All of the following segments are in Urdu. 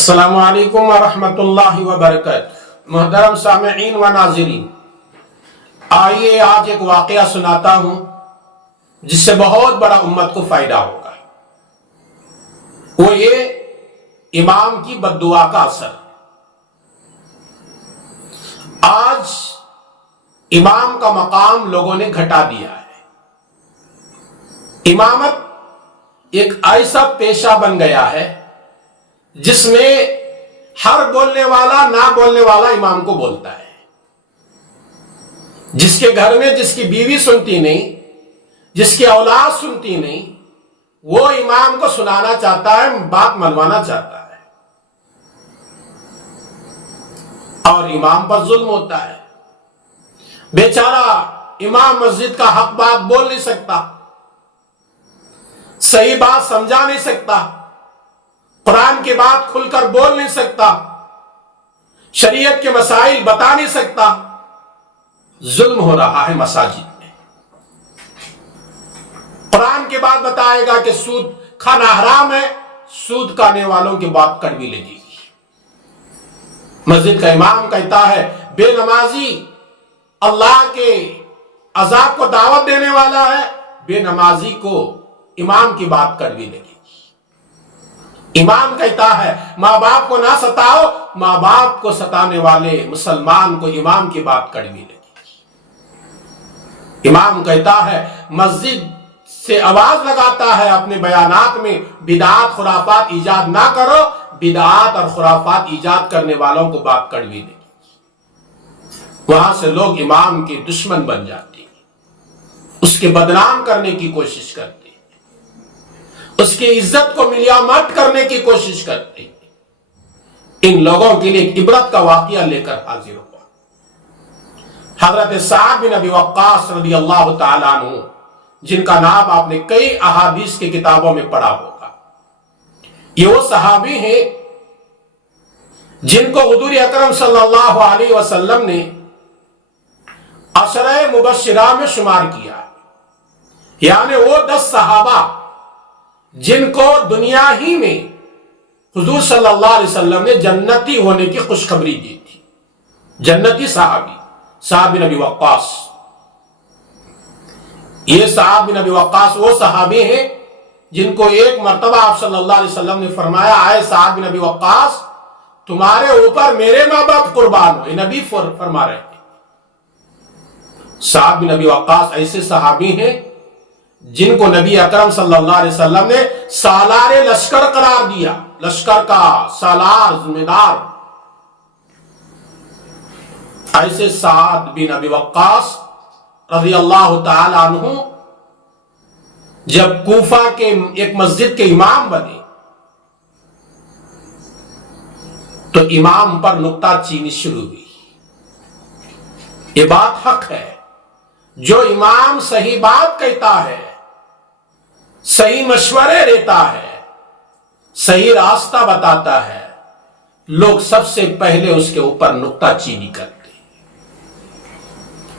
السلام علیکم ورحمۃ اللہ وبرکاتہ۔ محترم سامعین و ناظرین، آئیے آج ایک واقعہ سناتا ہوں جس سے بہت بڑا امت کو فائدہ ہوگا۔ وہ یہ امام کی بد دعا کا اثر۔ آج امام کا مقام لوگوں نے گھٹا دیا ہے۔ امامت ایک ایسا پیشہ بن گیا ہے جس میں ہر بولنے والا نہ بولنے والا امام کو بولتا ہے۔ جس کے گھر میں جس کی بیوی سنتی نہیں، جس کی اولاد سنتی نہیں، وہ امام کو سنانا چاہتا ہے، بات منوانا چاہتا ہے، اور امام پر ظلم ہوتا ہے۔ بیچارہ امام مسجد کا حق بات بول نہیں سکتا، صحیح بات سمجھا نہیں سکتا، قرآن کی بات کھل کر بول نہیں سکتا، شریعت کے مسائل بتا نہیں سکتا۔ ظلم ہو رہا ہے مساجد میں۔ قرآن کی بات بتائے گا کہ سود کھانا حرام ہے، سود کھانے والوں کی بات کڑوی لگے گی۔ مسجد کا امام کہتا ہے بے نمازی اللہ کے عذاب کو دعوت دینے والا ہے، بے نمازی کو امام کی بات کڑوی لگے گی۔ امام کہتا ہے ماں باپ کو نہ ستاؤ، ماں باپ کو ستانے والے مسلمان کو امام کی بات کڑوی لگے گی۔ امام کہتا ہے مسجد سے آواز لگاتا ہے اپنے بیانات میں بدعات خرافات ایجاد نہ کرو، بدعات اور خرافات ایجاد کرنے والوں کو بات کڑوی لگے گی۔ وہاں سے لوگ امام کے دشمن بن جاتے ہیں، اس کے بدنام کرنے کی کوشش کرتے ہیں، اس کی عزت کو ملیامت کرنے کی کوشش کرتے ہیں۔ ان لوگوں کے لیے ایک عبرت کا واقعہ لے کر حاضر ہوا۔ حضرت سعد بن ابی وقاص رضی اللہ تعالیٰ عنہ، جن کا نام آپ نے کئی احادیث کی کتابوں میں پڑھا ہوگا۔ یہ وہ صحابی ہیں جن کو حضور اکرم صلی اللہ علیہ وسلم نے عشرہ مبشرہ میں شمار کیا، یعنی وہ 10 صحابہ جن کو دنیا ہی میں حضور صلی اللہ علیہ وسلم نے جنتی ہونے کی خوشخبری دی تھی۔ جنتی صحابی سعد بن ابی وقاص۔ یہ سعد بن ابی وقاص وہ صحابی ہیں جن کو ایک مرتبہ آپ صلی اللہ علیہ وسلم نے فرمایا آئے سعد بن ابی وقاص تمہارے اوپر میرے ماں باپ قربان ہو۔ یہ نبی فرما رہے ہیں۔ سعد بن ابی وقاص ایسے صحابی ہیں جن کو نبی اکرم صلی اللہ علیہ وسلم نے سالار لشکر قرار دیا، لشکر کا سالار ذمہ دار۔ ایسے سعد بن ابی وقاص رضی اللہ تعالی عنہ جب کوفہ کے ایک مسجد کے امام بنے تو امام پر نکتہ چینی شروع ہوئی۔ یہ بات حق ہے، جو امام صحیح بات کہتا ہے، صحیح مشورے دیتا ہے، صحیح راستہ بتاتا ہے، لوگ سب سے پہلے اس کے اوپر نکتہ چینی کرتے ہیں،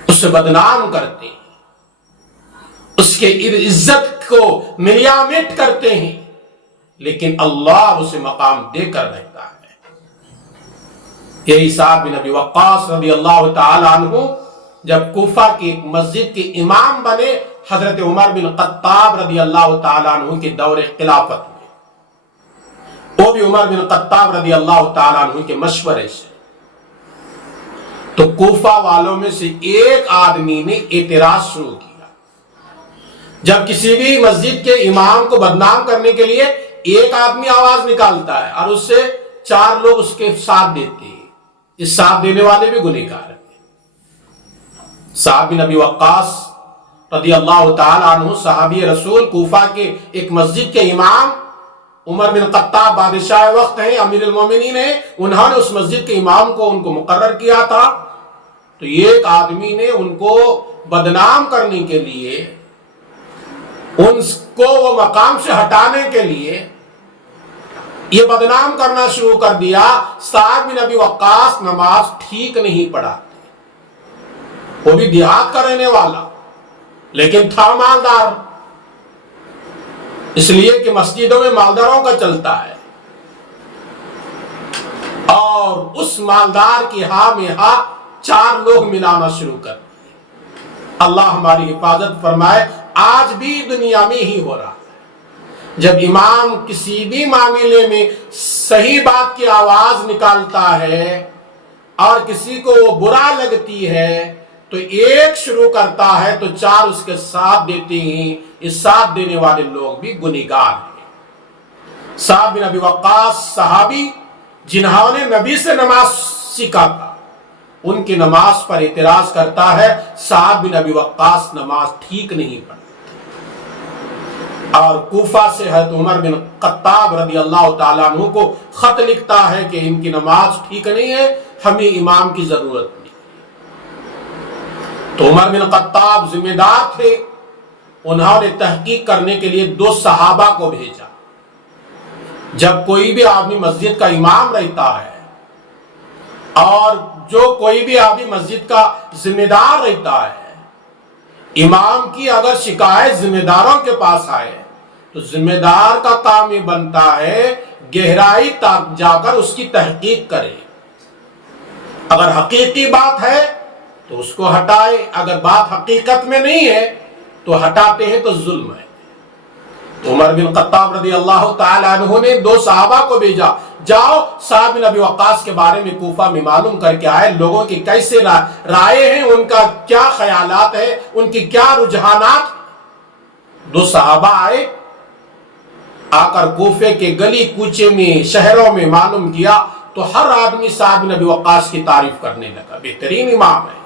اسے بدنام کرتے ہیں، اس کے عزت کو ملیامت کرتے ہیں، لیکن اللہ اسے مقام دے کر رہتا ہے۔ یہی سعد بن ابی وقاص رضی اللہ تعالی عنہ جب کوفہ کی ایک مسجد کے امام بنے حضرت عمر بن خطاب رضی اللہ تعالیٰ عنہ کے دور خلافت میں، وہ بھی عمر بن خطاب رضی اللہ تعالیٰ عنہ کے مشورے سے، تو کوفہ والوں میں سے ایک آدمی نے اعتراض شروع کیا۔ جب کسی بھی مسجد کے امام کو بدنام کرنے کے لیے ایک آدمی آواز نکالتا ہے اور اس سے 4 لوگ اس کے ساتھ دیتے ہیں، اس ساتھ دینے والے بھی گنہگار ہیں۔ سعد بن ابی وقاص رضی اللہ تعالی عنہ صحابی رسول، کوفہ کے ایک مسجد کے امام، عمر بن خطاب بادشاہ وقت ہیں، امیر المومنین ہیں، انہوں نے اس مسجد کے امام کو ان کو مقرر کیا تھا۔ تو ایک آدمی نے ان کو بدنام کرنے کے لیے، ان کو وہ مقام سے ہٹانے کے لیے یہ بدنام کرنا شروع کر دیا۔ سعد بن ابی وقاص نماز ٹھیک نہیں پڑھاتے، وہ بھی دیہات کا رہنے والا لیکن تھا مالدار، اس لیے کہ مسجدوں میں مالداروں کا چلتا ہے۔ اور اس مالدار کی ہاں میں ہاں 4 لوگ ملانا شروع کر دیے۔ اللہ ہماری حفاظت فرمائے، آج بھی دنیا میں ہی ہو رہا ہے۔ جب امام کسی بھی معاملے میں صحیح بات کی آواز نکالتا ہے اور کسی کو وہ برا لگتی ہے تو ایک شروع کرتا ہے تو 4 اس کے ساتھ دیتے ہیں۔ اس ساتھ دینے والے لوگ بھی گنہگار ہیں۔ سعد بن ابی وقاص صحابی جنہوں نے نبی سے نماز سیکھا تھا، ان کی نماز پر اعتراض کرتا ہے سعد بن ابی وقاص نماز ٹھیک نہیں پڑھتے، اور کوفہ سے حضرت عمر بن خطاب رضی اللہ تعالیٰ عنہ کو خط لکھتا ہے کہ ان کی نماز ٹھیک نہیں ہے، ہمیں امام کی ضرورت نہیں۔ تو عمر بن خطاب ذمہ دار تھے، انہوں نے تحقیق کرنے کے لیے 2 صحابہ کو بھیجا۔ جب کوئی بھی آدمی مسجد کا امام رہتا ہے اور جو کوئی بھی آدمی مسجد کا ذمہ دار رہتا ہے، امام کی اگر شکایت ذمہ داروں کے پاس آئے تو ذمہ دار کا کام یہ بنتا ہے گہرائی تک جا کر اس کی تحقیق کرے۔ اگر حقیقی بات ہے تو اس کو ہٹائے، اگر بات حقیقت میں نہیں ہے تو ہٹاتے ہیں تو ظلم ہے۔ تو عمر بن خطاب رضی اللہ تعالیٰ عنہ نے 2 صحابہ کو بھیجا، جاؤ سعد بن ابی وقاص کے بارے میں کوفہ میں معلوم کر کے آئے، لوگوں کی کیسے رائے ہیں، ان کا کیا خیالات ہیں، ان کی کیا رجحانات۔ 2 صحابہ آئے، آ کر کوفے کے گلی کوچے میں شہروں میں معلوم کیا تو ہر آدمی سعد بن ابی وقاص کی تعریف کرنے لگا، بہترین امام ہے،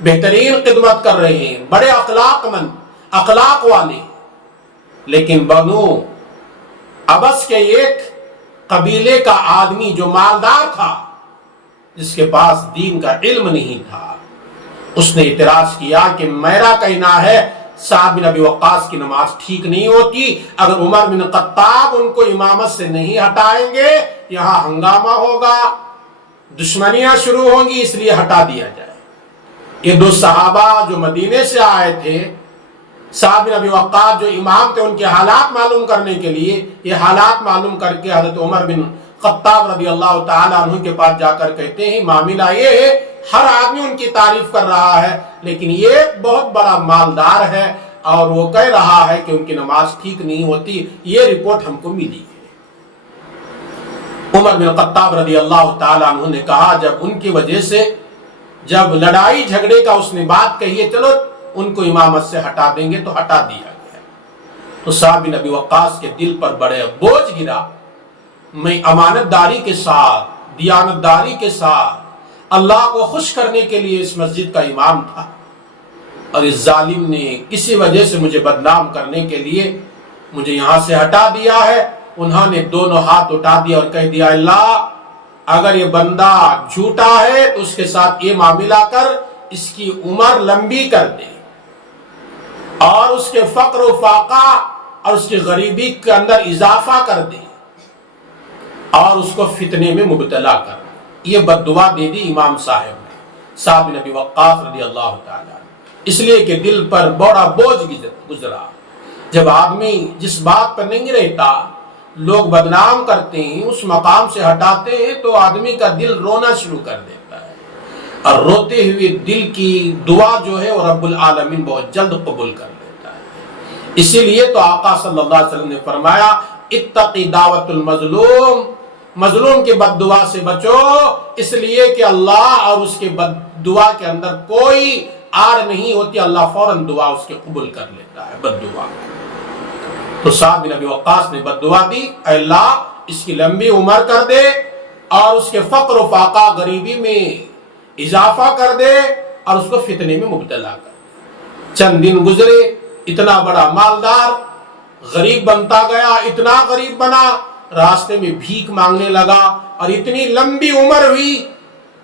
بہترین خدمت کر رہے ہیں، بڑے اخلاق مند، اخلاق والے۔ لیکن بنو ابس کے ایک قبیلے کا آدمی جو مالدار تھا، جس کے پاس دین کا علم نہیں تھا، اس نے اعتراض کیا کہ میرا کہنا ہے سعد بن ابی وقاص کی نماز ٹھیک نہیں ہوتی، اگر عمر بن خطاب ان کو امامت سے نہیں ہٹائیں گے یہاں ہنگامہ ہوگا، دشمنیاں شروع ہوں گی، اس لیے ہٹا دیا جائے۔ یہ 2 صحابہ جو مدینے سے آئے تھے، سعد بن ابی وقاص جو امام تھے، ان کے حالات معلوم کرنے کے لیے یہ حالات معلوم کر کے حضرت عمر بن خطاب رضی اللہ تعالیٰ عنہ کے پاس جا کر کہتے ہیں معاملہ یہ ہے، ہر آدمی ان کی تعریف کر رہا ہے لیکن یہ بہت بڑا مالدار ہے اور وہ کہہ رہا ہے کہ ان کی نماز ٹھیک نہیں ہوتی، یہ رپورٹ ہم کو ملی ہے۔ عمر بن خطاب رضی اللہ تعالیٰ عنہ نے کہا جب ان کی وجہ سے جب لڑائی جھگڑے کا اس نے بات کہی ہے چلو ان کو امامت سے ہٹا دیں گے، تو ہٹا دیا گیا۔ تو سعد بن ابی وقاص کے دل پر بڑے بوجھ گرا، میں امانت داری کے ساتھ، دیانت داری کے ساتھ اللہ کو خوش کرنے کے لیے اس مسجد کا امام تھا، اور اس ظالم نے کسی وجہ سے مجھے بدنام کرنے کے لیے مجھے یہاں سے ہٹا دیا ہے۔ انہوں نے دونوں ہاتھ اٹھا دیا اور کہہ دیا اللہ اگر یہ بندہ جھوٹا ہے تو اس کے ساتھ یہ معاملہ کر، اس کی عمر لمبی کر دے اور اس کے فقر و فاقہ اور اس کی غریبی کے اندر اضافہ کر دے اور اس کو فتنے میں مبتلا کر۔ یہ بد دعا دے دی امام صاحب نے سعد بن ابی وقاص رضی اللہ تعالیٰ، اس لیے کہ دل پر بڑا بوجھ گزرا۔ جب آدمی جس بات پر نہیں رہتا لوگ بدنام کرتے ہیں، اس مقام سے ہٹاتے ہیں تو آدمی کا دل رونا شروع کر دیتا ہے، اور روتے ہوئے دل کی دعا جو ہے وہ رب العالمین بہت جلد قبول کر لیتا ہے۔ اسی لیے تو آقا صلی اللہ علیہ وسلم نے فرمایا اتقی دعوت المظلوم، مظلوم کی بد دعا سے بچو، اس لیے کہ اللہ اور اس کے بد دعا کے اندر کوئی آر نہیں ہوتی، اللہ فوراً دعا اس کے قبول کر لیتا ہے بد دعا۔ تو سعد بن ابی وقاص نے بد دعا دی، اے اللہ اس کی لمبی عمر کر دے اور اس کے فقر و فاقہ غریبی میں اضافہ کر دے اور اس کو فتنے میں مبتلا کر دے۔ چند دن گزرے، اتنا بڑا مالدار غریب بنتا گیا، اتنا غریب بنا راستے میں بھیک مانگنے لگا، اور اتنی لمبی عمر ہوئی،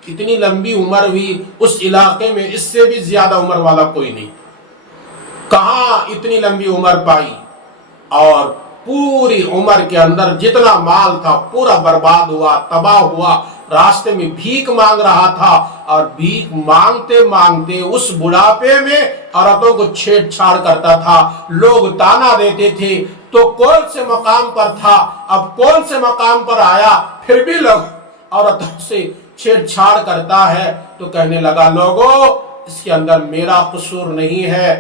اتنی لمبی عمر ہوئی اس علاقے میں اس سے بھی زیادہ عمر والا کوئی نہیں تھا۔ کہاں اتنی لمبی عمر پائی، اور پوری عمر کے اندر جتنا مال تھا پورا برباد ہوا، تباہ ہوا، راستے میں بھیک مانگ رہا تھا، اور بھیک مانگتے مانگتے اس بڑھاپے میں عورتوں کو چھیڑ چھاڑ کرتا تھا، لوگ تانا دیتے تھے تو کون سے مقام پر تھا اب کون سے مقام پر آیا، پھر بھی لوگ عورتوں سے چھیڑ چھاڑ کرتا ہے تو کہنے لگا لوگوں اس کے اندر میرا قصور نہیں ہے۔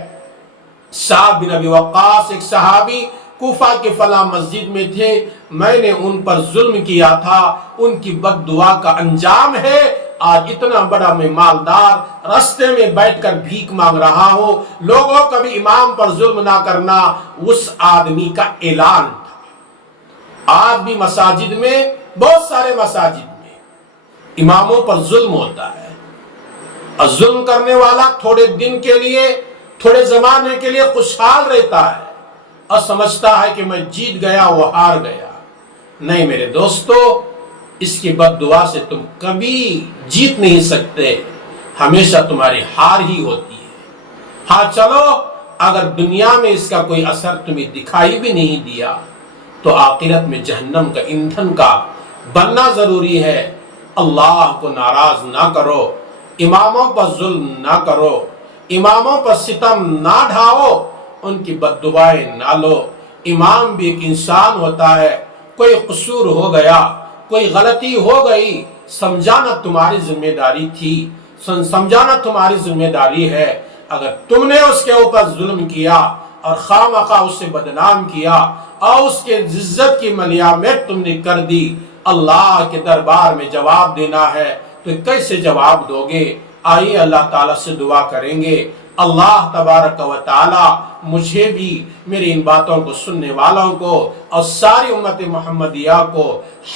سعد بن ابی وقاص ایک صحابی کوفہ کے فلاں مسجد میں تھے، میں نے ان پر ظلم کیا تھا، ان کی بد دعا کا انجام ہے آج اتنا بڑا میں مالدار رستے میں بیٹھ کر بھیک مانگ رہا ہوں۔ لوگوں کبھی امام پر ظلم نہ کرنا اس آدمی کا اعلان تھا۔ آج بھی مساجد میں، بہت سارے مساجد میں اماموں پر ظلم ہوتا ہے، اور ظلم کرنے والا تھوڑے دن کے لیے، تھوڑے زمانے کے لیے خوشحال رہتا ہے اور سمجھتا ہے کہ میں جیت گیا وہ ہار گیا۔ نہیں میرے دوستو، اس کی بد دعا سے تم کبھی جیت نہیں سکتے، ہمیشہ تمہاری ہار ہی ہوتی ہے۔ ہاں چلو، اگر دنیا میں اس کا کوئی اثر تمہیں دکھائی بھی نہیں دیا تو آخرت میں جہنم کا ایندھن کا بننا ضروری ہے۔ اللہ کو ناراض نہ کرو، اماموں پر ظلم نہ کرو، اماموں پر ستم نہ ڈھاؤ، ان کی بد دعائیں نہ لو۔ امام بھی ایک انسان ہوتا ہے، کوئی قصور ہو گیا، کوئی غلطی ہو گئی، سمجھانا تمہاری ذمہ داری تھی، سمجھانا تمہاری ذمہ داری ہے۔ اگر تم نے اس کے اوپر ظلم کیا اور خواہ اسے بدنام کیا اور اس کے عزت کی ملیامت تم نے کر دی، اللہ کے دربار میں جواب دینا ہے تو کیسے جواب دو گے؟ آئیے اللہ تعالیٰ سے دعا کریں گے، اللہ تبارک و تعالی مجھے بھی، میری ان باتوں کو سننے والوں کو اور ساری امت محمدیہ کو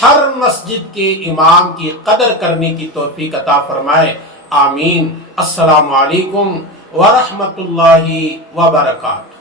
ہر مسجد کے امام کی قدر کرنے کی توفیق عطا فرمائے، آمین۔ السلام علیکم ورحمۃ اللہ وبرکاتہ۔